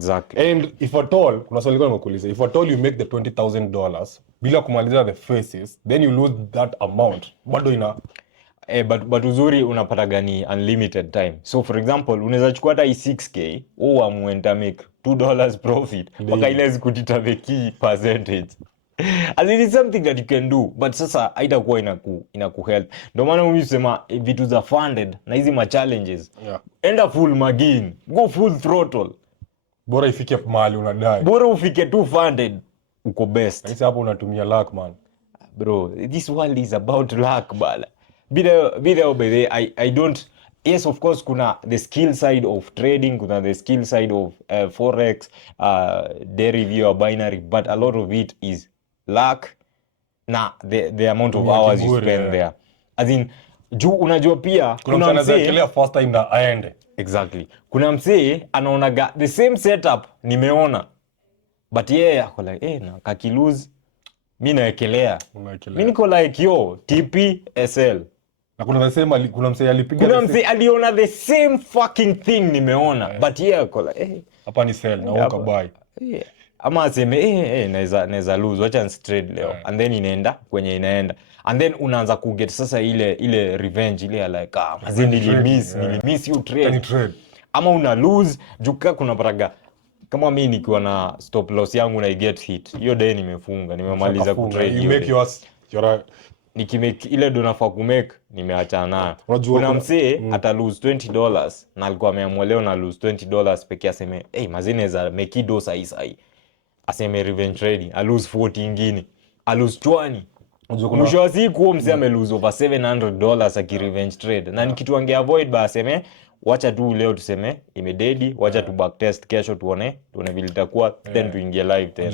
Exactly. And if at all, kuna swali nilikuwa nimekuuliza, if at all you make the $20,000 bila kumaliza the faces, then you lose that amount. Bado ina But uzuri unapata gani unlimited time. So for example, unaweza chukua hata 6k, uamue make $2 profit. Paka ile kutita the key percentage. As it is something that you can do, but sasa haitakuwa inakuhelp. Ndio maana mimi husema vitu za funded na hizi ma challenges. Yeah. Enda full magin, go full throttle. Bora ifike mahali unadai. Bora ufike tu funded, uko best. Sasa hapo unatumia luck, man. Bro, this world is about luck, bala. Bila by I don't. Yes, of course, kuna the skill side of trading, kuna the skill side of forex, derivative or binary, but a lot of it is luck na the amount of hours you spend there. As in, unajua pia kuna msee first time na aende. Exactly. Kuna msee anaonaga the same setup nimeona, but yeye ako like na kakilose mimi naekelea. Mimi niko like yo TP SL. Na kuna msee alipiga, kuna msee aliona the same fucking thing nimeona, but yeye ako like hapa ni sell na uka buy. Ama aseme naweza lose, wacha trade leo. And then inaenda kwenye inaenda, and then unaanza kuget sasa ile revenge ile like nilimiss you trade. Ama una lose juka kuna paraga kama mimi nikiwa na stop loss yangu na I get hit, hiyo day nimefunga, nimemaliza ku trade. You make yours nikimake ile do nafaa ku make nimeachana nayo. Kuna msee ata lose $20 na alikuwa ameamua leo na lose $20 pekee, aseme mazine za make do sai aseme revenge trading, a lose 40 ingine, a lose 20. Mwisho wa siku msee ame lose over $700 aki revenge trade. Na ni kitu ange avoid ba aseme wacha tu leo tuseme imededi, wacha tu backtest kesho tuone vile itakuwa, then tuingie live tena.